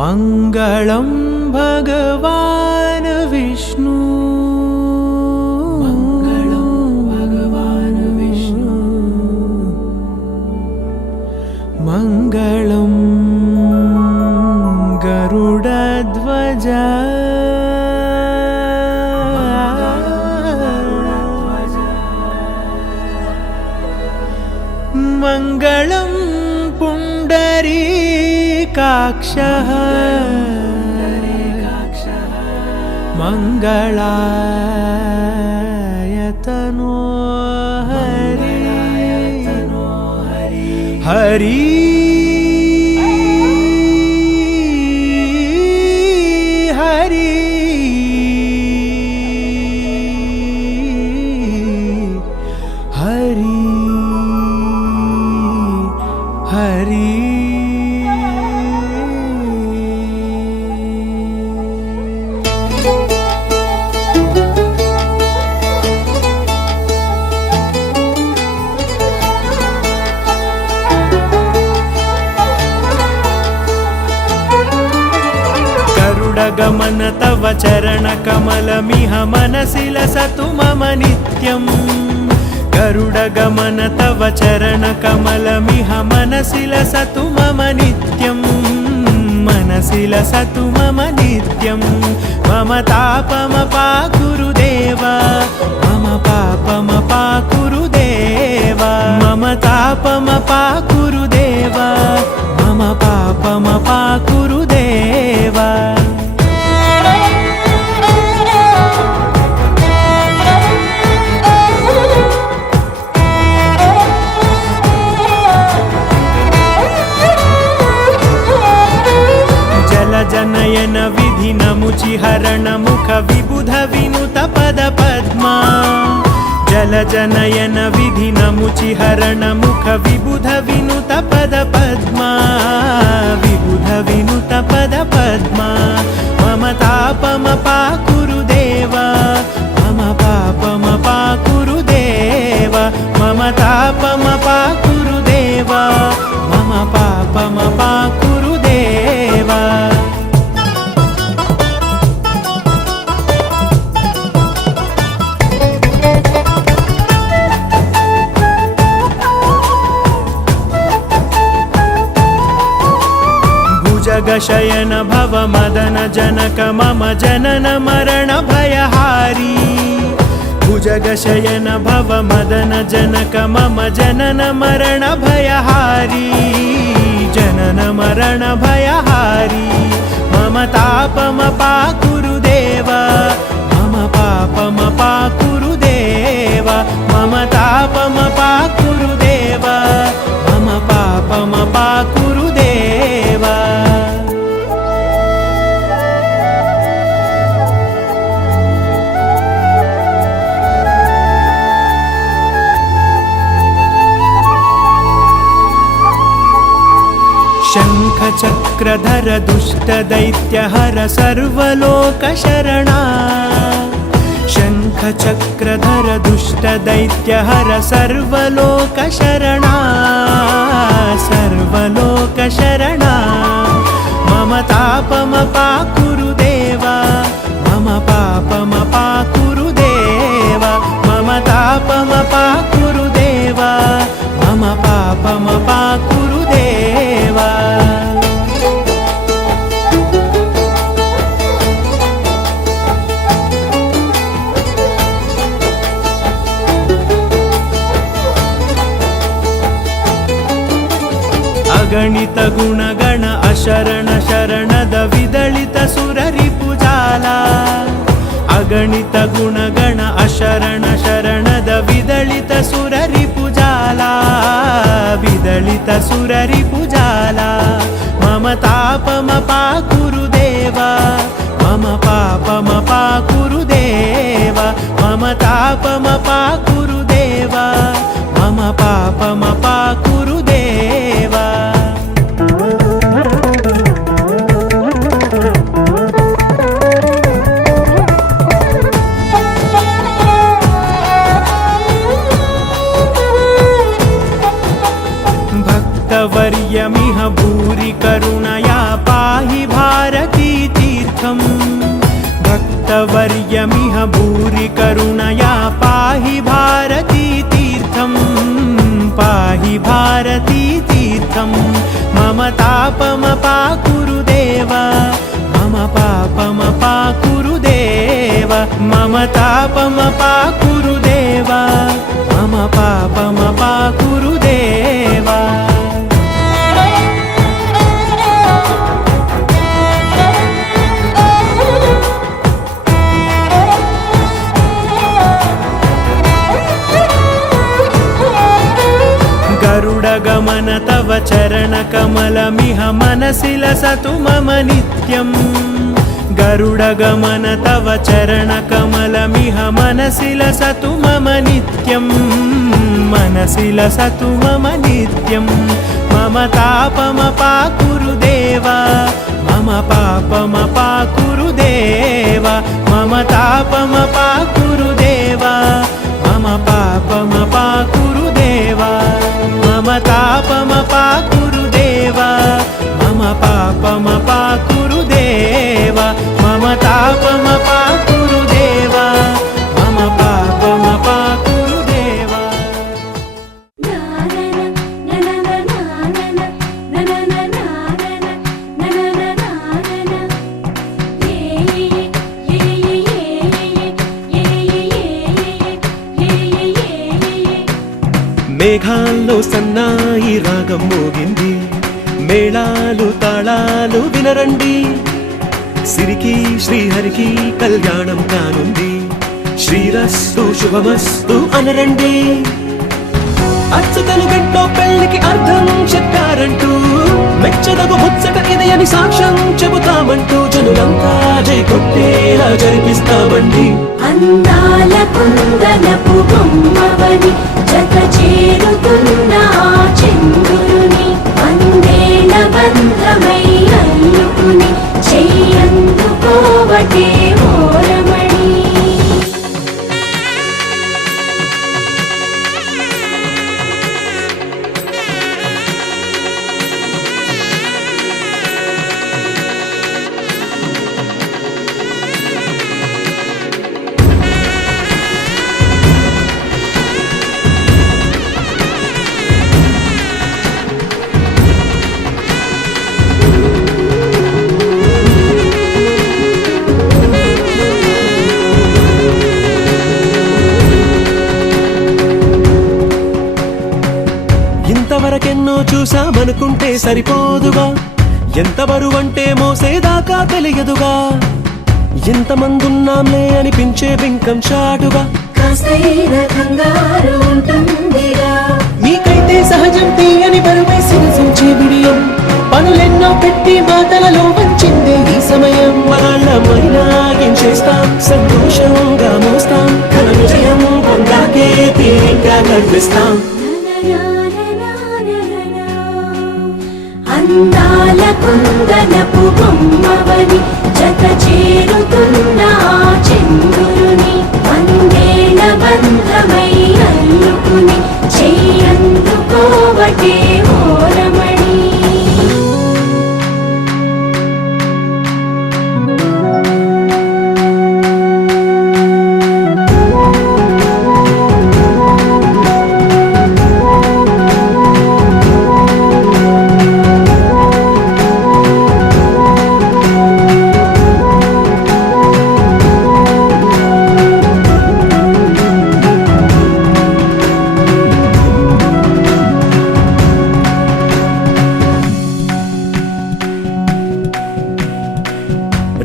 मङ्गलं भगवान् विष्णु मङ्गलं गरुडध्वज मङ्गलं पुण्डरीकाक्षः मङ्गलायतनो हरि हरि हरि हरि हरि गरुडगमन तव चरणकमलमिह मनसि लसतु मम नित्यम् गरुडगमन तव चरणकमलमिह मनसि लसतु मम नित्यम् मनसि लसतु मम नित्यम् मम तापमपाकुरुदेव मम पापमपाकुरुदेव मम तापमपाकुरुदेव मम पापमपाकुरुदेव जनयन विधि नमुचिहरण मुख विबुध विनुत पद पद्मा जल जनयन विधि नमुचिहरण मुख विबुध विनुत पद पद्मा विबुध विनुत पद पद्मा मम तापमपाकुरुदेव मम पापमपाकुरुदेव मम तापमपाकुरुदेव मम पापमपाकुरुदेव जगशयन भव मदन जनक मम जनन मरण भयहारी भुजगशयन भव मदन जनक मम जनन मरण भयहारी जनन मरण भयहारी मम तापमपाकुरुदेव मम पापमपाकुरुदेव मम तापमपाकुरुदेव मम पापमपाकुरुदेव शङ्खचक्रधर दुष्टदैत्यहर सर्वलोकशरणा शङ्खचक्रधर दुष्टदैत्यहर सर्वलोकशरणा सर्वलोकशरणा मम तापमपाकुरुदेव मम पापमपाकुरुदेव मम तापमपाकुरुदेव मम पापमपाकुरुदेव अगणित गुणगण अशरण शरणद विदलित सुररिपुजाला अगणित गुणगण अशरण शरणद विदलित सुररिपुजाला विदलित सुररिपुजाला मम तापमपाकुरुदेव मम पापमपाकुरुदेव मम तापमपाकुरुदेव मम पापमपाकुरुदेव भक्तवर्यमिह भूरि करुणया पाहि भारती तीर्थम् भक्तवर्यमिह भूरि करुणया पाहि भारती तीर्थम् पाहि भारती तीर्थम् मम तापमपाकुरु देव मम पापमपाकुरु देव मम तापमपाकुरु देव मम पापमपाकुरु देव गरुडगमन तव चरणकमलमिह मनसि लसतु मम नित्यम् गरुडगमन तव चरणकमलमिह मनसि लसतु मम नित्यम् मनसि लसतु मम नित्यम् मम तापमपाकुरु देव मम पापमपाकुरु देव मम तापमपाकुरु देव मम पापमपाकुरु देव मम तापमपाकुरु देव मम पापमपाकुरु देव मम तापमपाकुरु देव मम पापमपाकुरु देव మేఘాల్లో సన్నాయి రాగం మోగింది మేళాలు తాళాలు వినరండి సిరికి శ్రీహరికి కళ్యాణం కానుంది శ్రీరస్తు శుభమస్తు అనరండి అచ్చతలు గంటో పెళ్లికి అర్థం చెప్పారంటూ మెచ్చదగు ముచ్చట ఇది అని సాక్ష్యం చెబుతామంటూ జనులంతా జై కొట్టేలా జరిపిస్తామండి అందాల కుందనపు బొమ్మవని జత చేరుతున్న ఆ చంద్రుని వందేల బంధమై అల్లుకుని చెయ్యందుకోవటే ఓరమణి ఇంతవరకెన్నో చూసామనుకుంటే సరిపోదుగా ఎంత బరువంటే మోసేదాకా తెలియదుగా ఎంతమందున్నాంలే అనిపించే బింకం చాటుగా కాస్తైన కంగారు ఉంటుందిగా మీకైతే సహజం తీయని బరువై సిరసించే బిడియం పనులెన్నో పెట్టి మాటలలో వంచిందే ఈ సమయం వాళ్ళమైనా ఏం చేస్తాం సంతోషంగా మోస్తాం ఘన విజయం పొందాకే తీరిగ్గా కనిపిస్తాం అందాల కుందనపు బొమ్మవని జత చేరుతున్న ఆ చంద్రుని వందేల బంధమై అల్లుకుని చెయ్యందుకోవటే ఓరమణి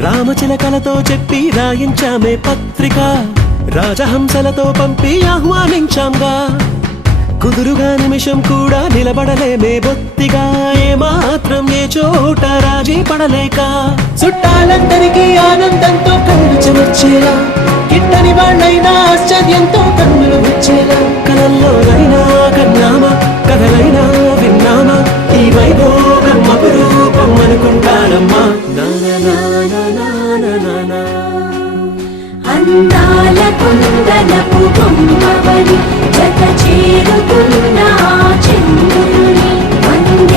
రామచిలకలతో చెప్పి రాయించామే పత్రిక రాజహంసలతో పంపి ఆహ్వానించాంగా కుదురుగా నిమిషం కూడా నిలబడలేమే బొత్తిగా ఏమాత్రం ఏ చోట రాజీ పడలేక చుట్టాలందరికీ ఆనందంతో కళ్ళు చెమర్చేలా గిట్టని వాళ్ళైనా ఆశ్చర్యంతో కన్నులు వచ్చేలా కలల్లోనైనా కన్నామా కథలైనా విన్నామా ఈ వైభోగం అపురూపం అనుకుంటానమ్మా అందాల కుందనపు బొమ్మవని జత చేరుతున్న ఆ చంద్రుని వందేల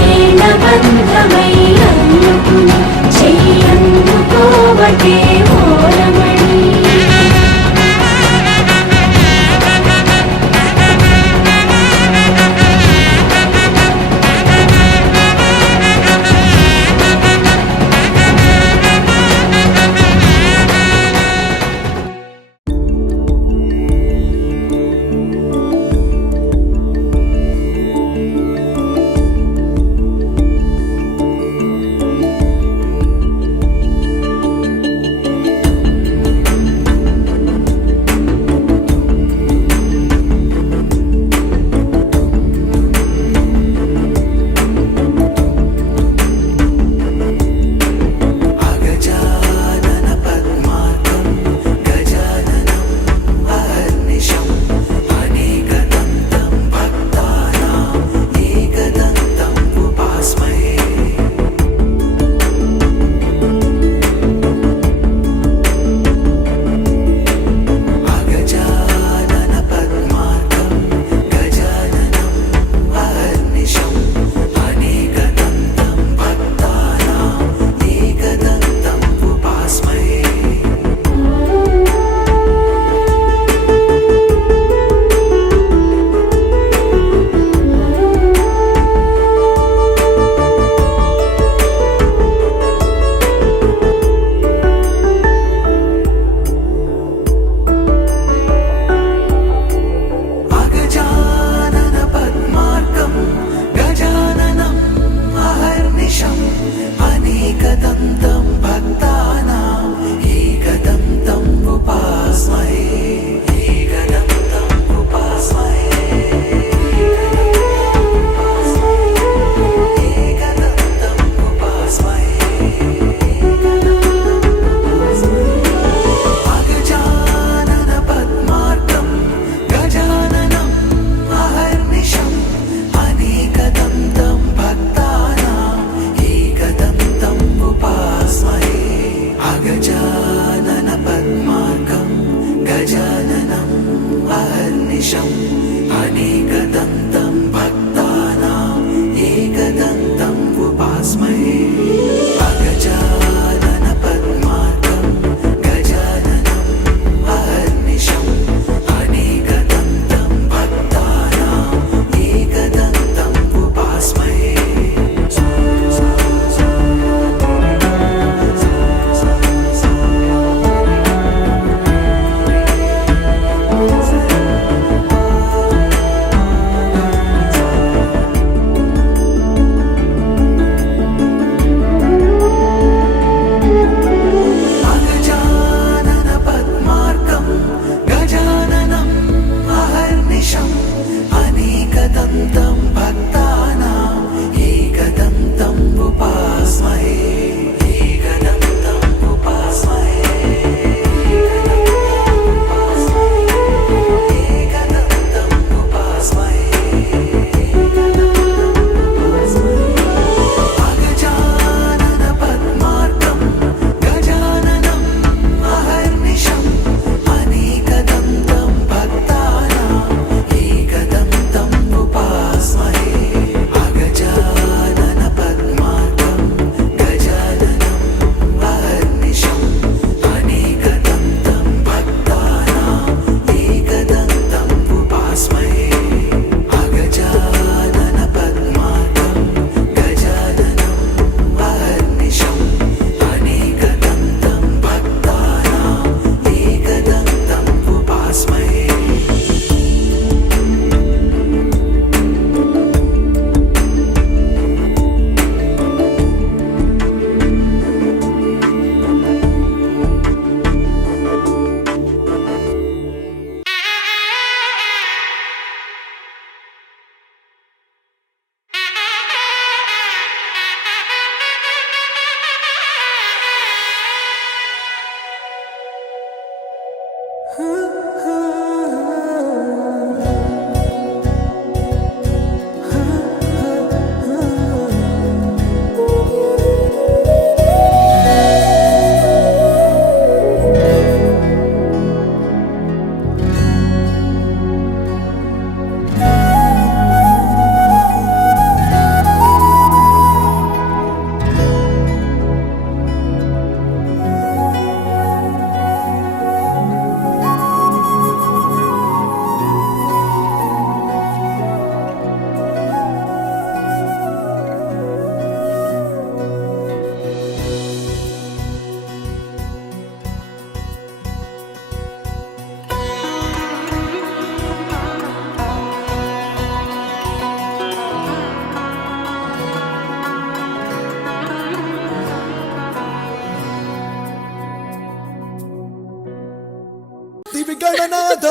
గణనాథ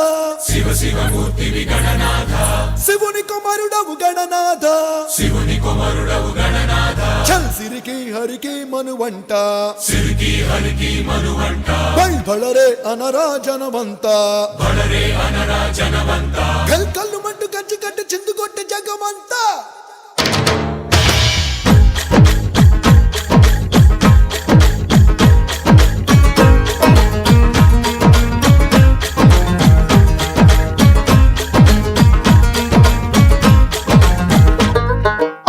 శివ శివ మూర్తి గణనాథ శివుని కుమారుడవు గణనాథ శివుని కుమారుడవు గణనాథ చల్ సిరికి హరికి మనువంట సిరికి హరికి మనువంట బళరే అనరా జనమంతా బళరే అనరా జనమంతా కల్లు మంటు కంచి కట్టి చిందు కొట్టి జగమంతా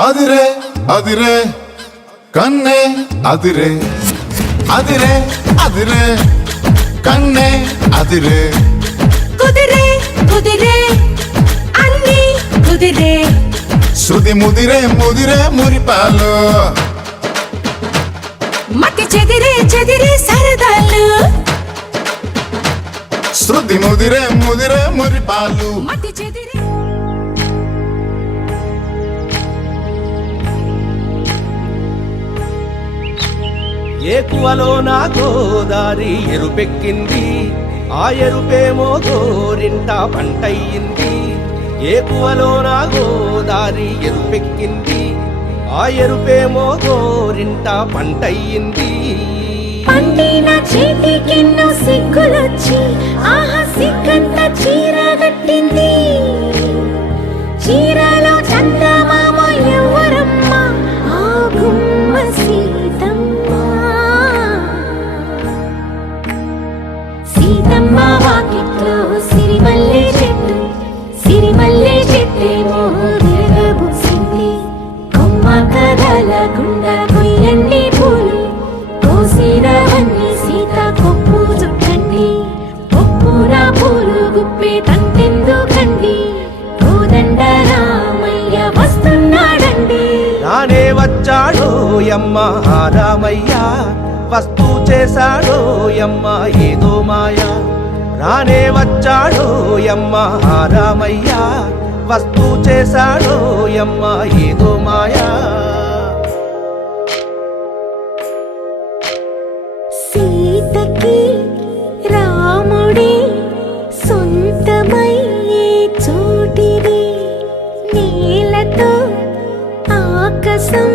అదిరే అదిరే కన్నే అదిరే అదిరే అదిరే కన్నే అదిరే కుదిరే కుదిరే అన్ని కుదిరే శృతి ముదిరే ముదిరే మురిపాలు మతి చెదిరే చెదిరే సరదాలు శృతి ముదిరే ముదిరే మురిపాలు మతి చెదిరే ఏకువలో నా గోదారి ఎరుపెక్కింది ఆ ఎరుపేమో గోరింట పంటయ్యింది ఏకువలో నా గోదారి ఎరుపెక్కింది ఆ ఎరుపేమో గోరింట పంటయ్యింది పండిన చేతికెన్నో సిగ్గులొచ్చి ఆహా సిగ్గంత చీర కట్టింది చీరలో చందమామ ఎవరమ్మ ఆ గుమ్మ సీతమ్మ సీతమ్మ వాకిట్లో సిరిమల్లె చెట్టేమో తిరగబూసింది కొమ్మ కదలకుండా కొయ్యండి పూలు కోసిరవన్నీ సీత కొప్పు చుట్టండి కొప్పున పూలు గుప్పే తంతెందుకండి కోదండ రామయ్య వస్తున్నాడండి రానే వచ్చాడో యమ్మ ఆ రామయ్య వస్తూ చేశాడో యమ్మ ఏదో మాయ రానే వచ్చాడో యమ్మ ఆ రామయ్య వస్తూ చేశాడో యమ్మ ఏదో మాయా సీతకి రాముడే సొంతమయ్యే చోటిది నేలతో ఆకాశం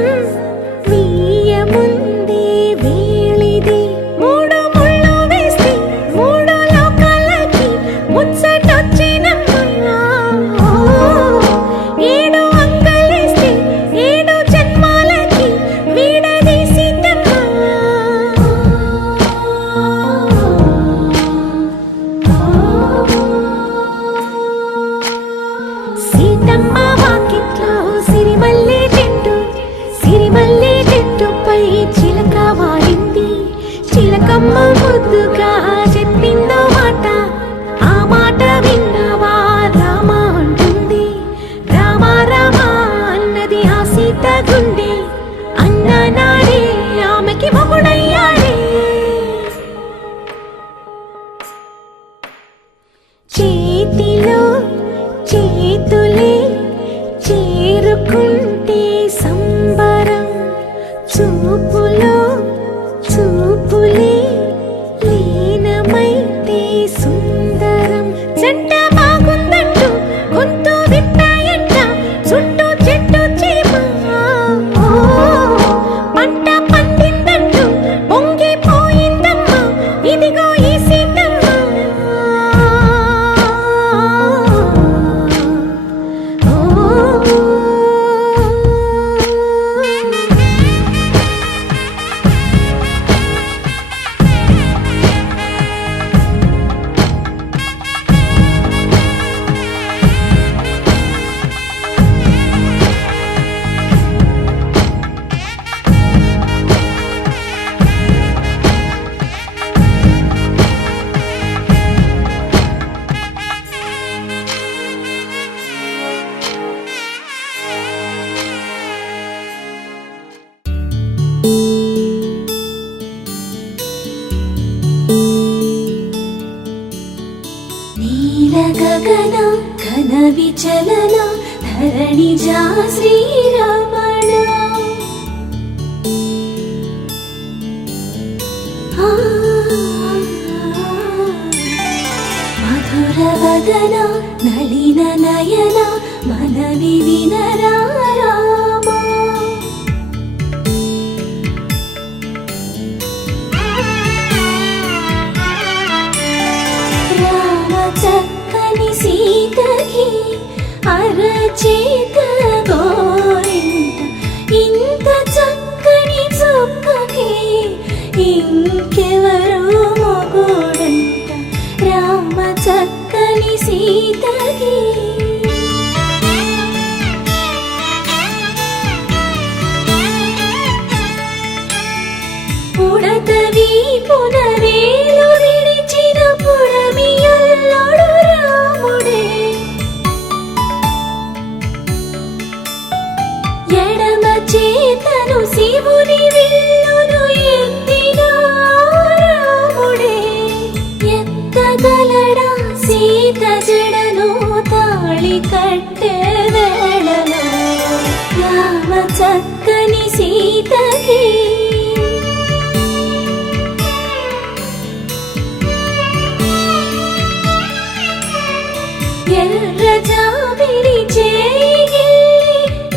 వీయముందే వేళిది మూడు ముళ్ళు వేస్తే మూడు లోకాలకి ముచ్చటొచ్చినమ్మా ఏడు అంకలేస్తే ఏడు జన్మాలకి వీడదీసిద్దమ్మా సీతమ్మ వాకిట్లో సిరిమల్లె చెట్టుపై చిలక వాడింది చిలకమ్మ ముద్దుగా చెప్పిందో మాట ఆ మాట విన్నవా రామ అంటుంది రామ రామ అన్నది ఆ సీత గుండె అన్న నాడే ఆమెకి మొగుడయ్యాడే చేతిలో చేతులే చేరుకుంటే సంబరం చూపులో చూపులే లీనమైతే సుందరం జంట బాగుందంటూ గొంతు విప్పాయంట చుట్టూ చెట్టు చీమ పంట పండిందంటూ పొంగిపోయిందమ్మా ఇదిగో ఈ సీతమ్మ నీల గగన ఘన విచలన ధరణిజా శ్రీరమణ గగన నళిన నయన మనవి వినరా రామా. రామ చక్కని సీతకి అరచేత గోరింట ఇంత చక్కని చుక్కకి ఇంకెవరు మొగుడంట. రామ చక్కని సీతకి పుడతవి పునవేలు విడిచిన పుడమియల్లుడు రాముడే. ఎడమ చేతను శివుని విల్లును ఎత్తిన రాముడే. ఎత్తగలడా సీత జడను తాళి కట్టే వేళలో రామ చక్కని సీతకి ఎర్ర జాబిలి చేయి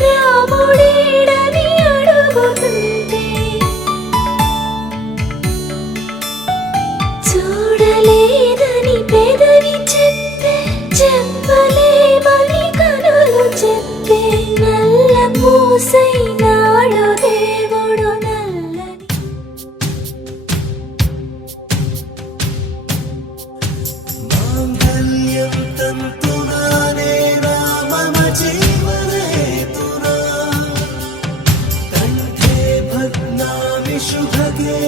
రాముడేడని అడుగుతుంటే చూడలేదని పెదవి చెప్పే చెప్పలేమని కనులు చెప్పే నల్ల పూసైనాడు దేవుడు నల్లని. మాంగళ్యం తంతునానే రామమ జీవనేతునా కంఠే భగ్నామి శుభగే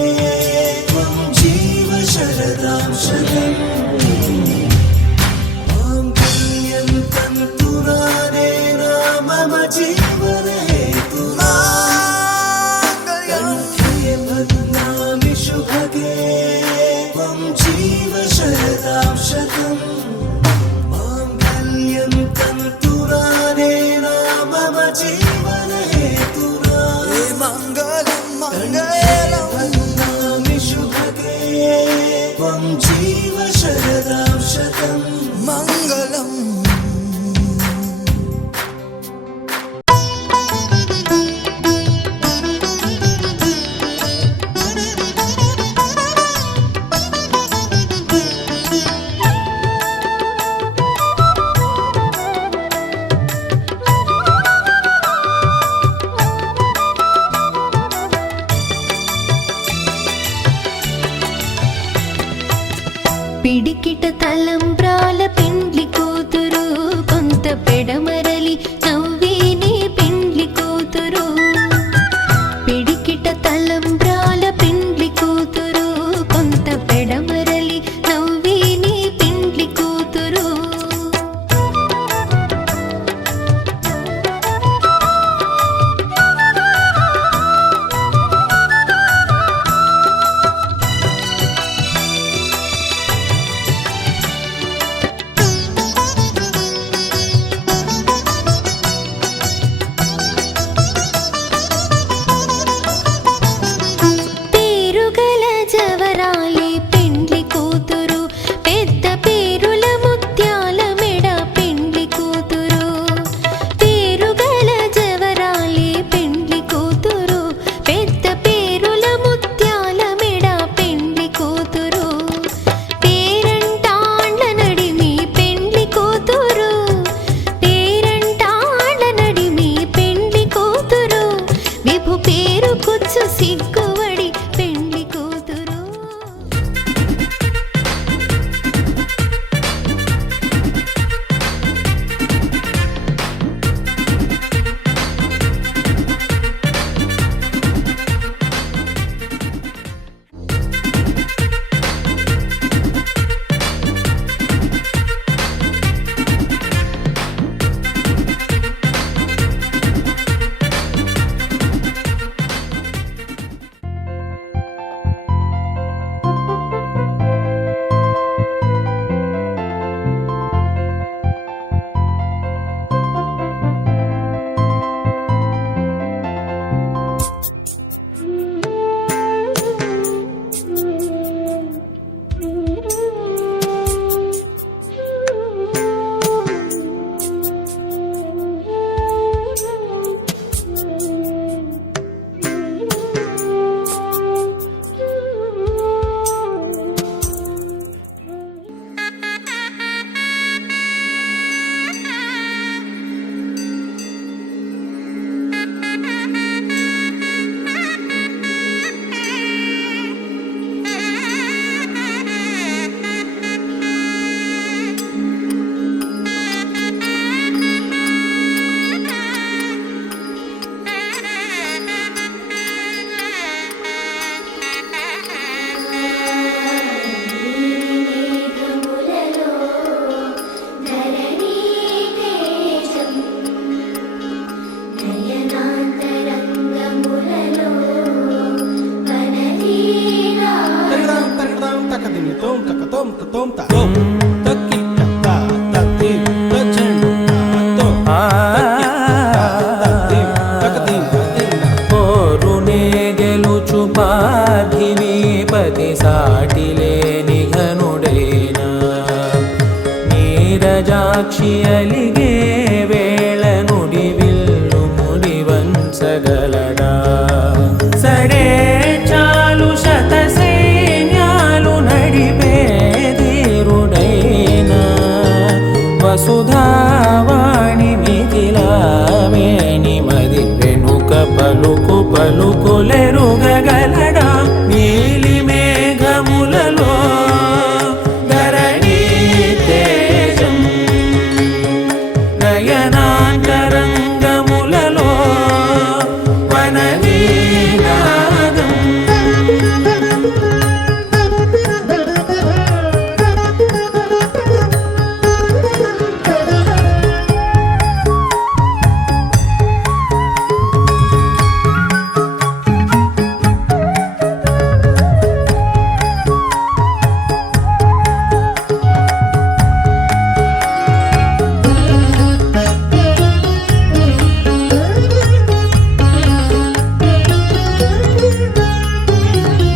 త్వం జీవ శరదాం శతం. మాంగళ్యం తంతునానే రామమ జీవనేతునా కంఠే భగ్నామి శుభగే త్వం జీవ శరదాం శతం. మాంగళ్యం తంతునానే రామమ జీవనేతునా మంగళం మంగళం భగ్నామి శుభగే త్వం జీవ శరదాం శతం. మంగళం పిడికిట తలంబ్రాల పెండ్లి కూతురు కొంత పెడమరలి నవ్వేనే పెండ్లి కూతురు. పిడికిట తలంబ్రాల పెండ్లి కూతురు కొంత పెడమరలి నవ్వేనే పెండ్లి కూతురు. పేరుగల జవరాలి పెండ్లి కూతురు పెద్ద పేరుల ముత్యాల మెడ పెండ్లి కూతురు. పేరుగల జవరాలి పెండ్లి కూతురు పెద్ద పేరుల ముత్యాల మెడ పెండ్లి కూతురు. పేరంటాండ్ల నడిమి పెండ్లి కూతురు పేరంటాండ్ల నడిమి పెండ్లి కూతురు. విభు పేరు కుచ్చు సిగ్గువడి పెండ్లి కూతురు. తిని తోం తక తోం తోం త తోం తక్కి టక్క తత్తి తచెండు తోం తక్కి తత్తి తకతి పోరునే గెలుచు పార్థివీపతి సాటిలేని ఘనుడైన నీరజాక్షి అలిగే వేళ నుడి విల్లు ముడి వంచగలడా సడే చాలు శత సైన్యాలు నడిపే ధీరుడైన వసుధావాణి మిథిలావేణి మది వెనుక పలుకు పలుకులెరుగగలడా నీలి మేఘములలో ధరణి తేజం నయనాంతరంగములలో వననీనాదం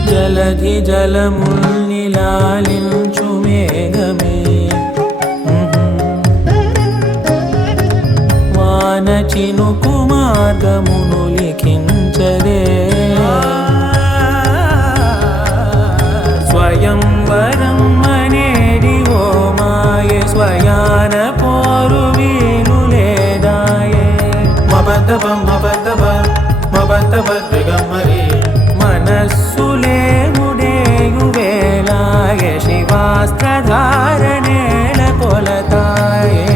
జలధి జలముల్నిలాలించు మేఘమే వాన చినుకు మార్గమును లిఖించరే స్వయంవరం అనేడి ఓ మాయే స్వయాన పోరు వీలు లేదాయే మబద్దబం మబద్దబ మబద్దబ దిగమ్మరి మనస్సులే ముడేయు వేళాయ శివాస్త్రధారణేల కొలతాయే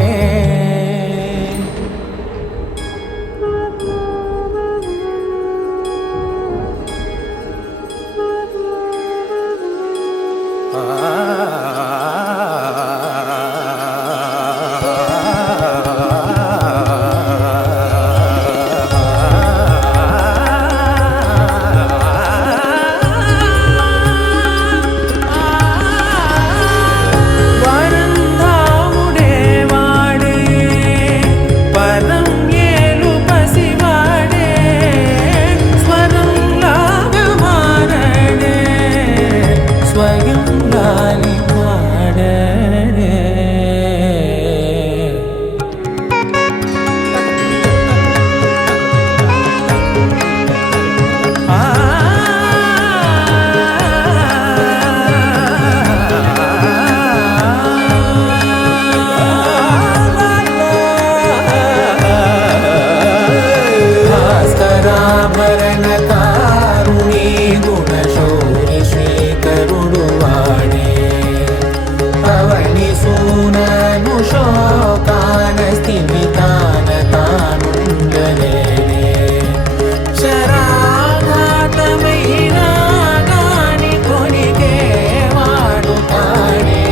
వరంధాముడే వాడే పరం ఏలు పసివాడే స్వరం లాగా మారడే స్వయం లాలి పాడడే భాస్కరాభరణ కారుణీ గుణశౌరి శ్రీకరుడు వాడే పవని సూనను శోకాన స్థిమితాన తానుండలేనే శరాఘాతమైనా గాని కొనికే వాడు తాడే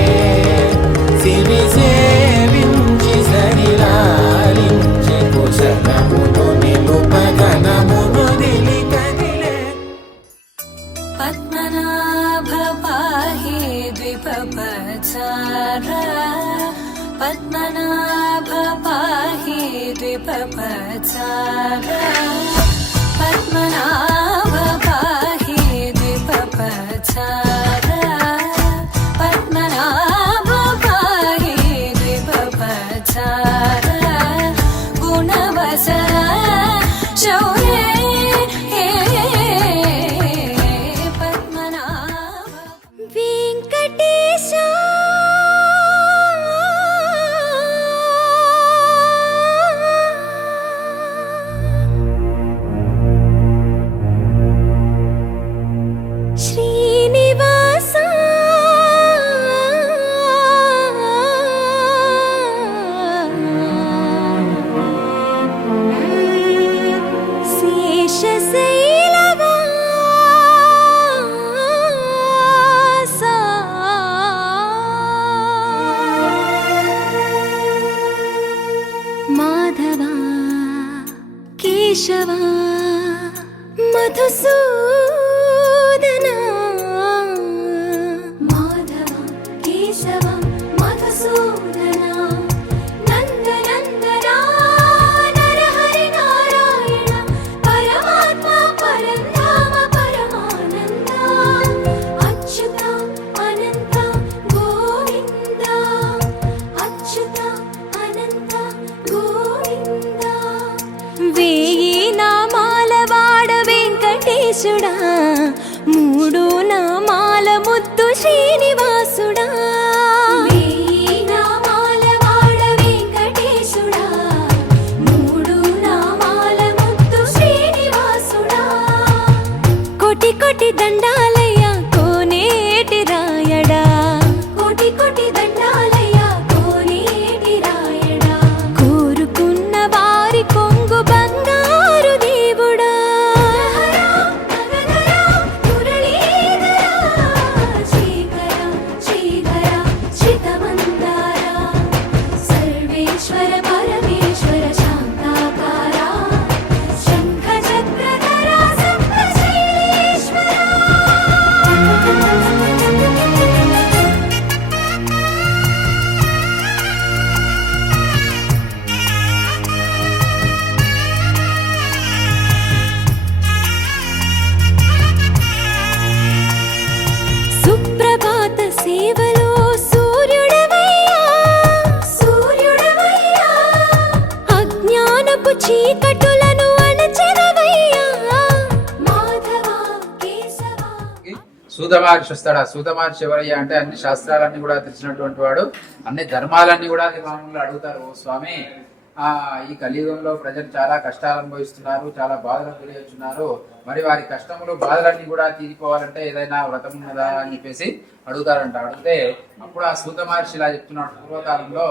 సిరి సేవించి సరిలాలించి కుశలమును నిలుపగనమును దిలి కదిలే పద్మనాభ పాహి ద్విపపచార పద్మనాభ పాహి ద్విపపచార పద్మనాభ పాహి ద్విపపచార పద్మనాభ పాహి ద్విపపచార గుణవసర శౌర్యే పద్మనాభ వెంకటేశ శ్రీనివాస శేషశైలవాస మాధవ కేశవ మధుసూదన మాధవ వెంకటేశుడా మూడు నామాల ముద్దు శ్రీనివాసుడా నామాల వాడ వెంకటేశుడా మూడు నామాల ముద్దు శ్రీనివాసుడా కోటి కోటి దండాలయ్యా కోనేటి రాయడా కోటి కోటి దండాలయ్యా కోనేటి రాయడా కోరుకున్న వారి కొంగు బంగారు దేవుడా సర్వేశ్వర పరమేశ్వర శాంతాకార శంఖ చక్రధర సప్తశైలేశ్వర సుప్రభాత సేవలో సూర్యుడవయ్యా సూర్యుడవయ్యా అజ్ఞానపు చీకటులను అణచెదవయ్యా మాధవ కేశవ సూత మహర్షి వస్తాడు. ఆ సూత మహర్షి ఎవరయ్యా అంటే అన్ని శాస్త్రాలన్నీ కూడా తెలిసినటువంటి వాడు, అన్ని ధర్మాలన్నీ కూడా మామూలు అడుగుతారు. ఓ స్వామి, ఈ కలియుగంలో ప్రజలు చాలా కష్టాలు అనుభవిస్తున్నారు, చాలా బాధలకు గురవుతున్నారు, మరి వారి కష్టములు బాధలన్నీ కూడా తీరిపోవాలంటే ఏదైనా వ్రతం ఉన్నదా అని చెప్పేసి అడుగుతారంట. అడిగితే అప్పుడు ఆ సూత మహర్షి ఇలా చెప్తున్నాడు, పూర్వకాలంలో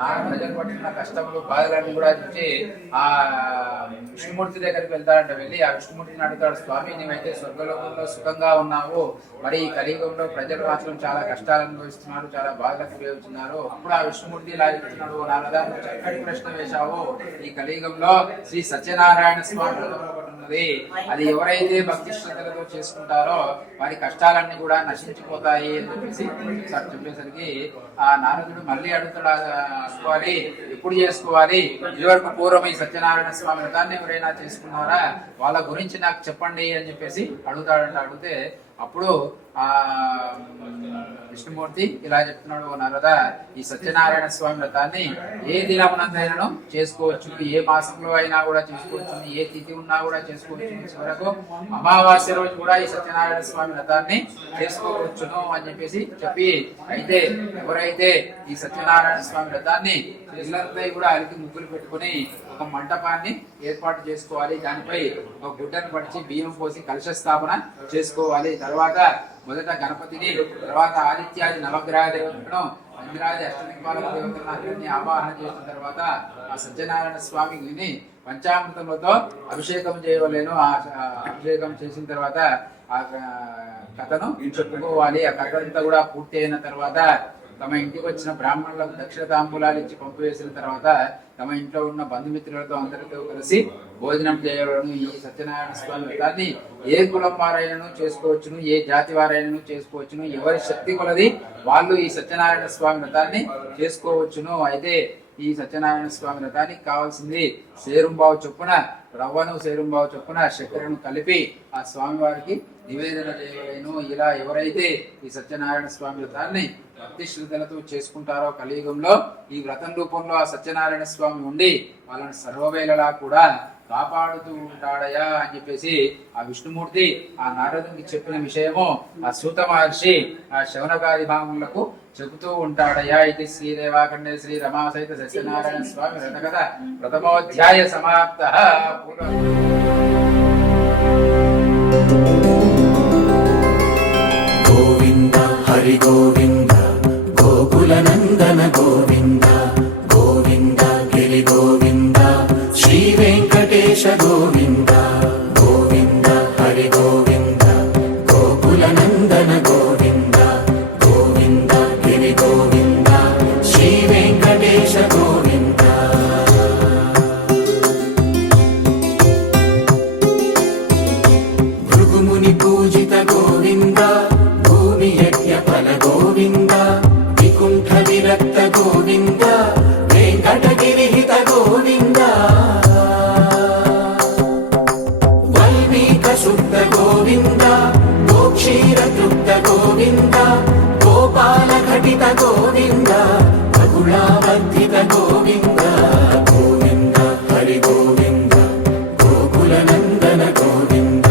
నా ప్రజలు పడుతున్న కష్టములు బాధలన్నీ కూడా చూసి ఆ విష్ణుమూర్తి దగ్గరికి వెళ్తాడంట. వెళ్ళి ఆ విష్ణుమూర్తిని అడుగుతాడు, స్వామి నీవైతే స్వర్గలోకంలో సుఖంగా ఉన్నావు, మరి ఈ కలియుగంలో ప్రజలు మాత్రం చాలా కష్టాలు అనుభవిస్తున్నారు, చాలా బాధలకు గురవుతున్నారు. అప్పుడు ఆ విష్ణుమూర్తి ఇలా చెప్తున్నాడు, నారదా నువ్వు చక్కటి ప్రశ్న వేశావు. ఈ కలియుగంలో శ్రీ సత్యనారాయణ స్వామి ఉన్నది, అది ఎవరైతే భక్తి శ్రద్ధలతో చేసుకుంటారో వారి కష్టాలన్నీ కూడా నశించిపోతాయి అని చెప్పేసి చెప్పేసరికి ఆ నారదుడు మళ్ళీ అడుగుతాడు, ఎప్పుడు చేసుకోవాలి, ఇదివరకు పూర్వం ఈ సత్యనారాయణ స్వామి వ్రతాన్ని ఎవరైనా చేసుకున్నారా, వాళ్ళ గురించి నాకు చెప్పండి అని చెప్పేసి అడుగుతాడంట. అడిగితే అప్పుడు ఆ విష్ణుమూర్తి ఇలా చెప్తున్నాడు, ఓ నారదా, ఈ సత్యనారాయణ స్వామి వ్రతాన్ని ఏ దినమునందైనా చేసుకోవచ్చు, ఏ మాసంలో అయినా కూడా చేసుకోవచ్చు, ఏ తిథి ఉన్నా కూడా చేసుకోవచ్చు, చివరకు అమావాస్య రోజు కూడా ఈ సత్యనారాయణ స్వామి వ్రతాన్ని చేసుకోవచ్చును అని చెప్పేసి చెప్పి, అయితే ఎవరైతే ఈ సత్యనారాయణ స్వామి వ్రతాన్ని ఇళ్ళంతా కూడా అలికి ముగ్గులు పెట్టుకుని ఒక మంటపాన్ని ఏర్పాటు చేసుకోవాలి, దానిపై ఒక గుడ్డను పడిచి బియ్యం పోసి కలశ స్థాపన చేసుకోవాలి, తర్వాత మొదట గణపతిని, తర్వాత ఆదిత్యాది నవగ్రహ దేవతలను, ఇంద్రాది అష్టదిక్పాలక దేవతలని ఆవాహన చేసిన తర్వాత ఆ సత్యనారాయణ స్వామిని పంచామృతములతో అభిషేకం చేయవలేను. ఆ అభిషేకం చేసిన తర్వాత ఆ కథను చెప్పుకోవాలి. ఆ కథ అంతా కూడా పూర్తి అయిన తర్వాత తమ ఇంటికి వచ్చిన బ్రాహ్మణులకు దక్షిణ తాంబూలాలు ఇచ్చి పంపివేసిన తర్వాత తమ ఇంట్లో ఉన్న బంధుమిత్రులతో అందరితో కలిసి భోజనం చేయవలను. ఈ సత్యనారాయణ స్వామి వ్రతాన్ని ఏ కులం వారైనను చేసుకోవచ్చును, ఏ జాతి వారైనను చేసుకోవచ్చును, ఎవరి శక్తి కొలది వాళ్ళు ఈ సత్యనారాయణ స్వామి వ్రతాన్ని చేసుకోవచ్చును. అయితే ఈ సత్యనారాయణ స్వామి వ్రతానికి కావాల్సింది సేరుంబావు చొప్పున రవ్వను, సేరుంబావు చొప్పున చక్కెరను కలిపి ఆ స్వామి వారికి నివేదన చేయలేను. ఇలా ఎవరైతే ఈ సత్యనారాయణ స్వామి వ్రతాన్ని భక్తి శ్రద్ధలతో చేసుకుంటారో కలియుగంలో ఈ వ్రతం రూపంలో ఆ సత్యనారాయణ స్వామి ఉండి వాళ్ళని సర్వవేళలా కూడా కాపాడుతూ ఉంటాడయా అని చెప్పేసి ఆ విష్ణుమూర్తి ఆ నారదునికి చెప్పిన విషయము ఆ సూత మహర్షి ఆ శౌనకాది భాగములకు చెబుతూ ఉంటాడయా. ఇది శ్రీదేవాఖండే శ్రీ రమా సహిత సత్యనారాయణ స్వామి వ్రతకథ ప్రథమోధ్యాయ సమాప్త. గోవింద హరి గోవింద గోకుల నందన గోవింద గోవింద గిరి గోవింద శ్రీ వెంకటేశ గోవింద గోవింద హరి గోవింద గోకుల నందన గోవింద గోవింద గిరి గోవింద శ్రీ వెంకటేశ గోవింద. భృగుముని పూజిత గోవింద భూమి యజ్ఞ ఫల గోవింద వికుంఠ విరక్త గోవింద వెంకటగిరిహిత గోవింద వల్మీక శుద్ధ గోవింద గోక్షీర తృప్త గోవింద గోపాల ఘటిత గోవింద బహుళావర్ధిత గోవింద గోవింద హరి గోవింద గోకుల నందన గోవింద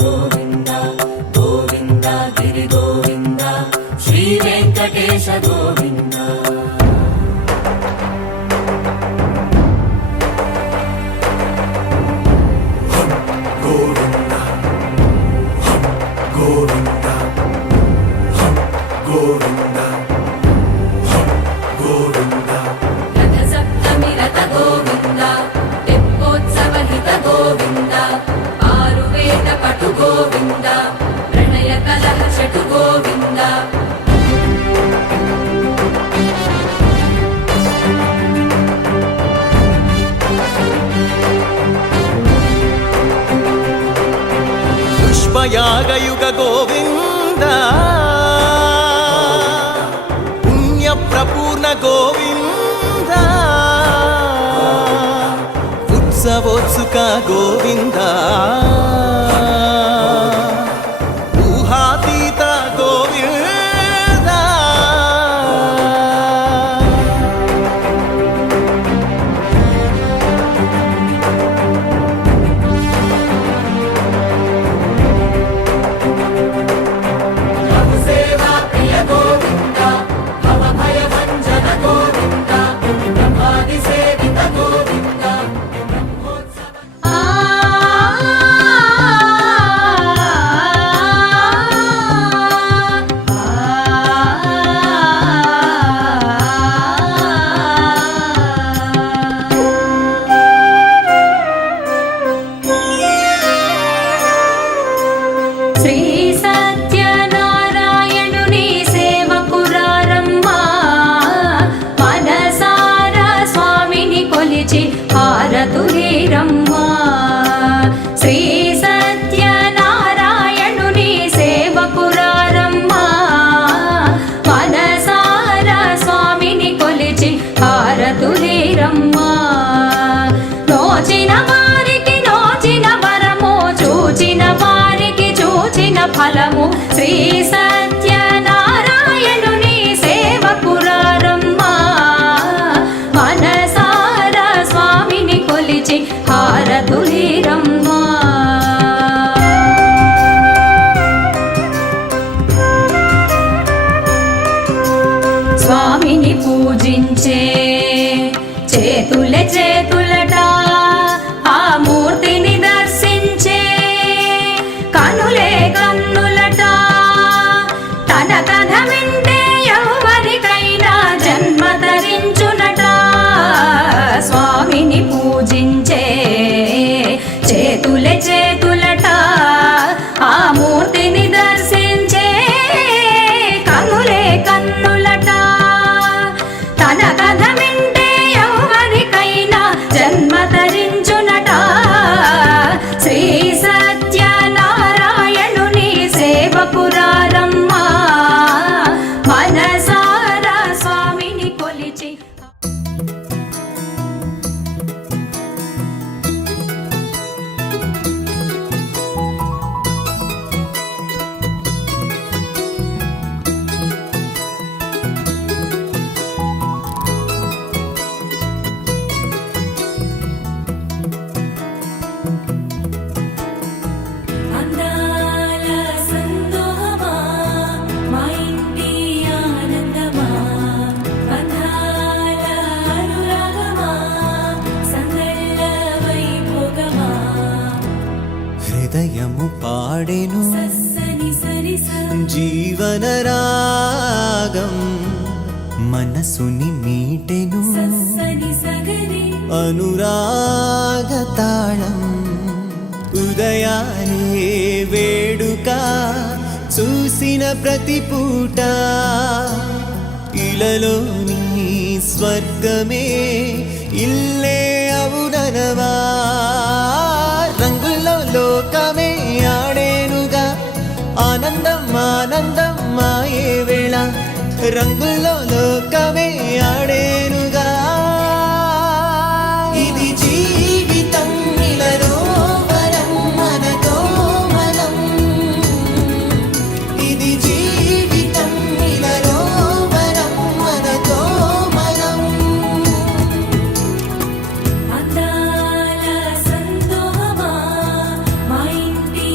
గోవింద గోవింద గిరి గోవింద శ్రీ వెంకటేశ గోవింద గోవింద గోవింద గోవింద గోవింద రథ సప్తమి రథ గోవింద తెప్పోత్సవ హిత గోవింద ఆరువేద పటు గోవింద ప్రణయ కలహ షటు గోవింద పుష్పయాగయుగ గోవింద పుణ్యప్రపూర్ణ గోవింద ఉత్సవోత్సుక గోవింద ఊహాతీత గోవింద సేవా ప్రియ గోవింద భవ భయ భంజన గోవింద బ్రహ్మాది సేవిత గోవింద బ్రహ్మోత్సవ శ్రీ సత్యనారాయణుని సేవకురారమ్మా మనసారా స్వామిని కొలిచి హారతులేరమ్మా శ్రీ సత్యనారాయణుని సేవకురారమ్మా మనసారా స్వామిని కొలిచి హారతులేరమ్మా నోచిన వారికి నోచిన వరము చూచిన వారికి చూచిన ఫలము శ్రీ సత్యనారాయణుని సేవకురారమ్మా మనసారా స్వామిని కొలిచి హారతులేరమ్మా స్వామిని పూజించే చేతులే చేతులట ఆ మూర్తిని దర్శించే కనులే కన్నులట తన కథ వింటే ఎవరికైనా జన్మ ధరించునట స్వామిని పూజించే చేతులే చేతులట ఆ మూర్తిని దర్శించే కనులే కన్నులట తన కథ వింటే ఎవరికైనా జన్మ ధరించునట శ్రీ సత్యనారాయణుని సేవకురారమ్మా మనసారా స్వామిని కొలిచి అందాల సందోహమా మా ఇంటి ఆనందమా అందాల అనురాగమా సందళ్ళ వైభోగమా హృదయము పాడెను సని సరి జీవన రాగం మనసుని మీటెను సని సగరి అనురాగ తాళం ఉదయానే వేడుక చూసిన ప్రతి పూట ఇలలోని స్వర్గమే ఇల్లే అవుననవా రంగుల్లో లోకమే ఆడేనుగా ఆనందం ఆనందం మాయే వేళ రంగుల్లో లోకమే ఆడేనుగా ఇది జీవితం ఇలలో వరం మనతో మనం ఇది జీవితం ఇలలో వరం మనతో మనం అందాల సందోహమా మా ఇంటి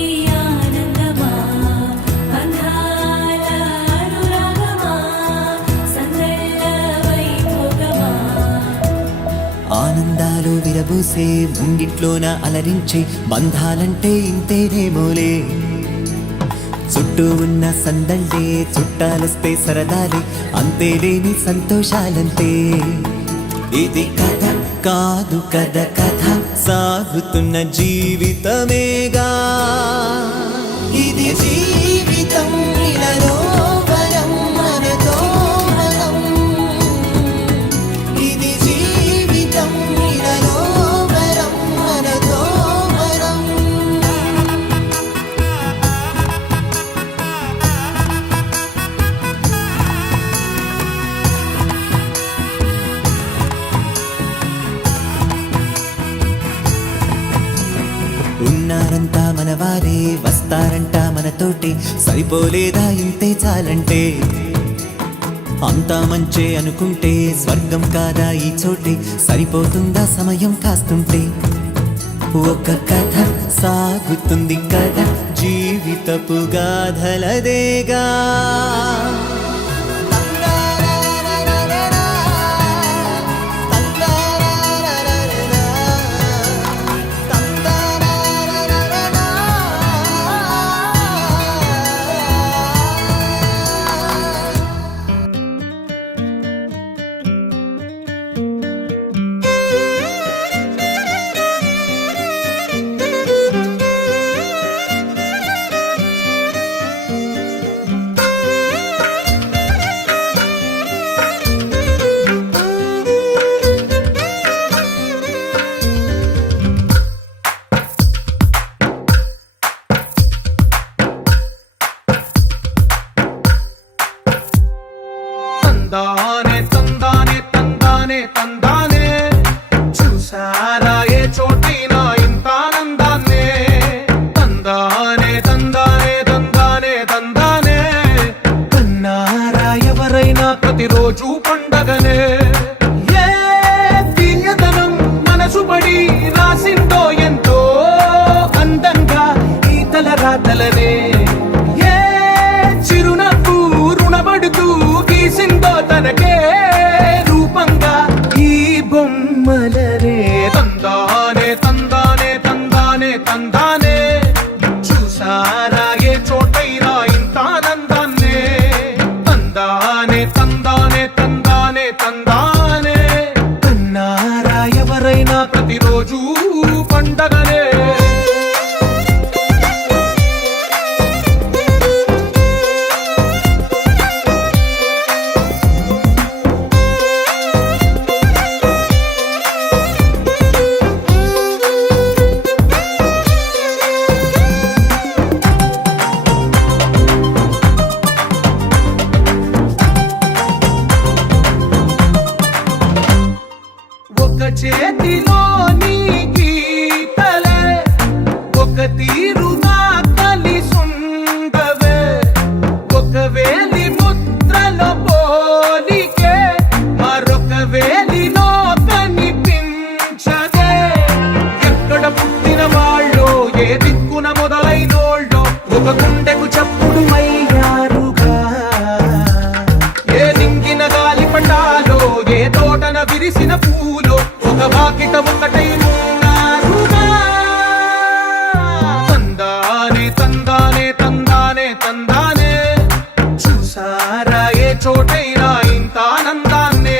పూసే ముంగిట్లోన అలరించే బంధాలంటే ఇంతేనేమోలే. చుట్టూ ఉన్న సందళ్ళే చుట్టాలొస్తే సరదాలే, అంతేలేని సంతోషాలంతే. ఇది కథ కాదు కథ కథ సాగుతున్న జీవితమేగా. ఇది జీవితం ఇలలో వరం మనతో వరం. ఇది జీవితం ఇలలో వరం మనతో వరం. ఉన్నారంతా మనవారే, వస్తారంట మనతోటి, సరిపోలేదా ఇంతే చాలంటే. అంతా మంచే అనుకుంటే స్వర్గం కాదా ఈ చోటే, సరిపోతుందా సమయం కాస్తుంటే. ఒక కథ సాగుతుంది కథ జీవితపు గాథలదేగా. తందానే తందానే తందానే తందానే, చూసారా ఏ చోటైనా ఇంత ఆనందాన్నే. తందానే తందానే తందానే తందానే, కన్నారా ఎవరైనా ప్రతిరోజు పండగనే. ఏ తీయదనం మనసు పడి రాసిందో ఎంతో అందంగా ఈ తలరాతలనే. ఏ చిరునవ్వు రుణపడుతూ గీసిందో తనకే రూపంగా ఈ బొమ్మలనే. తందానే తందానే తందానే తందానే, చూసారా ఏ చోటైనా ఇంత ఆనందాన్నే. తందానే తందానే తందానే తందానే, కన్నారా ఎవరైనా ప్రతిరోజు పండగనే. ఒక చేతిలో నీ గీతలే, ఒక తీరుగా కలిసుండవే. ఒక వేలి ముద్రలో పోలికే మరొక వేలిలో కనిపించదే. ఎక్కడ పుట్టిన వాళ్ళో ఏ దిక్కున మొదలైనోళ్ళో ఒక గుండెకు చప్పుడు అయ్యారుగా. ఏ నింగిన గాలి పటాలో ఏ తోటన విరిసిన పూలో ఒక వాకిట ఒకటై ఉన్నారుగా. తందానే తందానే తందానే తందానే, చూసారా ఏ చోటైనా ఇంత ఆనందాన్నే.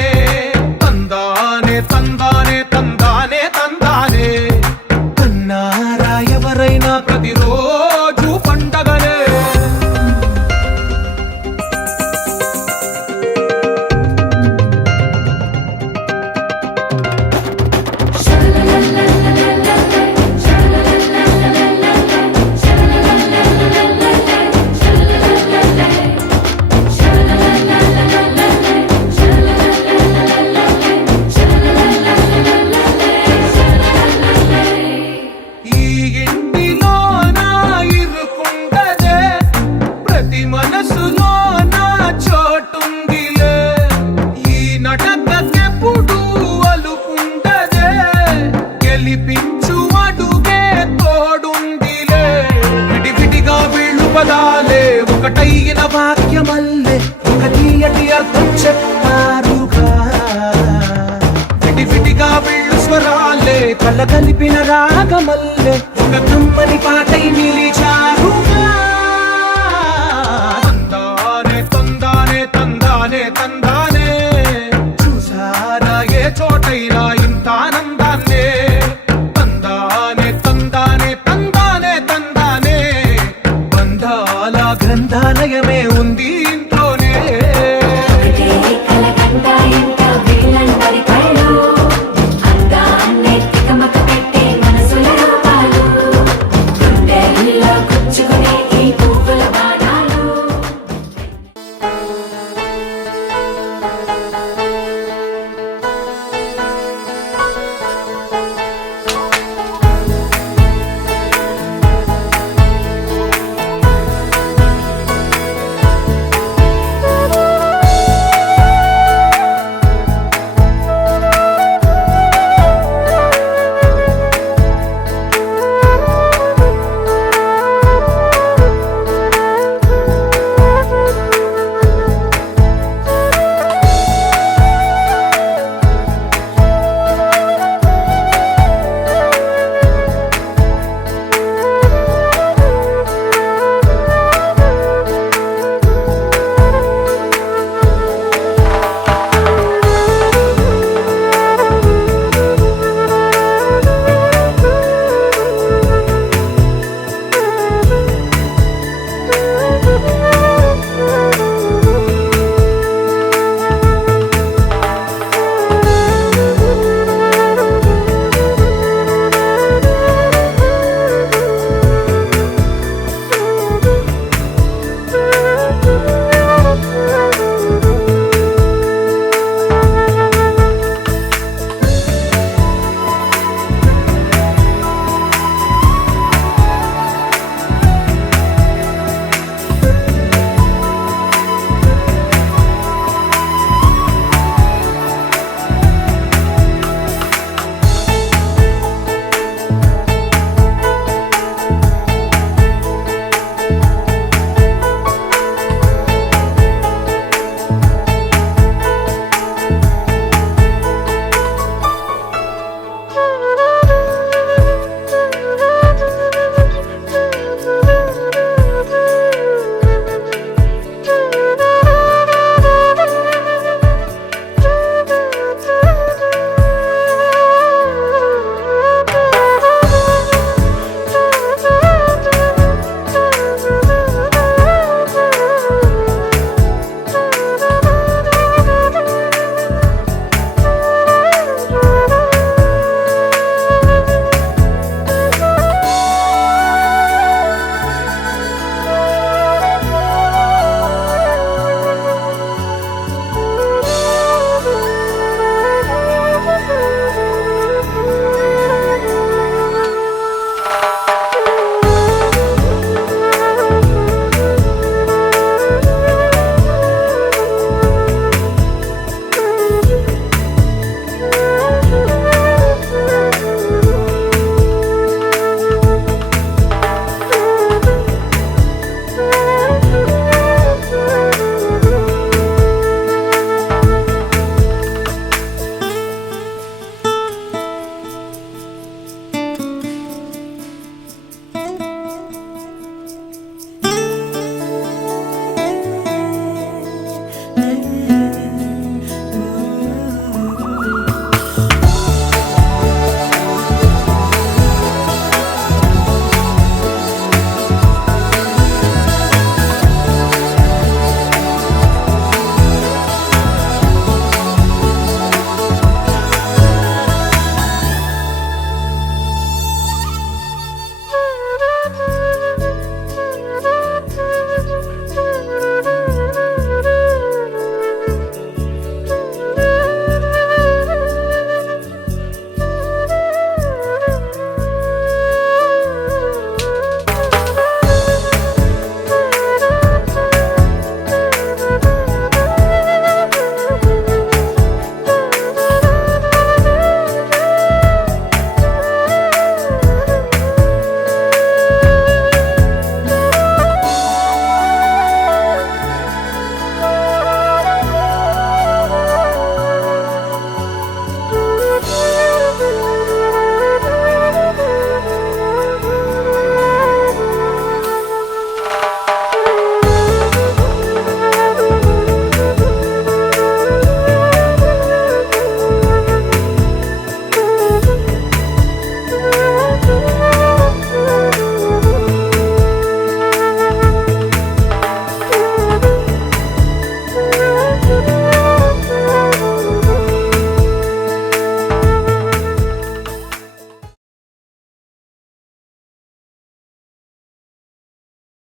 తందానే తందానే తందానే తందానే, కన్నారా ఎవరైనా ప్రతిరోజు పండగనే. ఈ ఇంటిలో నా ఇరుకుండదే, ప్రతి మనసులో నా చోటుందిలే. ఈ నటకెప్పుడు అలుపుండదే, గెలిపించు అడుగే తోడుందిలే. విడివిడిగా వీళ్ళు పదాలే ఒకటైన వాక్యమల్లే, ఒక తీయటి అర్థం చెప్పారుగా. విడివిడిగా వీళ్ళు స్వరాలే కళ్ళ కలిపిన రాగమల్లె ఒక కమ్మని పాటై నిలిచారుగా. తందానే తందానే తందానే తందానే చూసారా ఏ చోటైనా ఇంత ఆనందాన్నే. తందానే తందానే తందానే తందానే బంధాల గ్రంథాలయమే ఉంది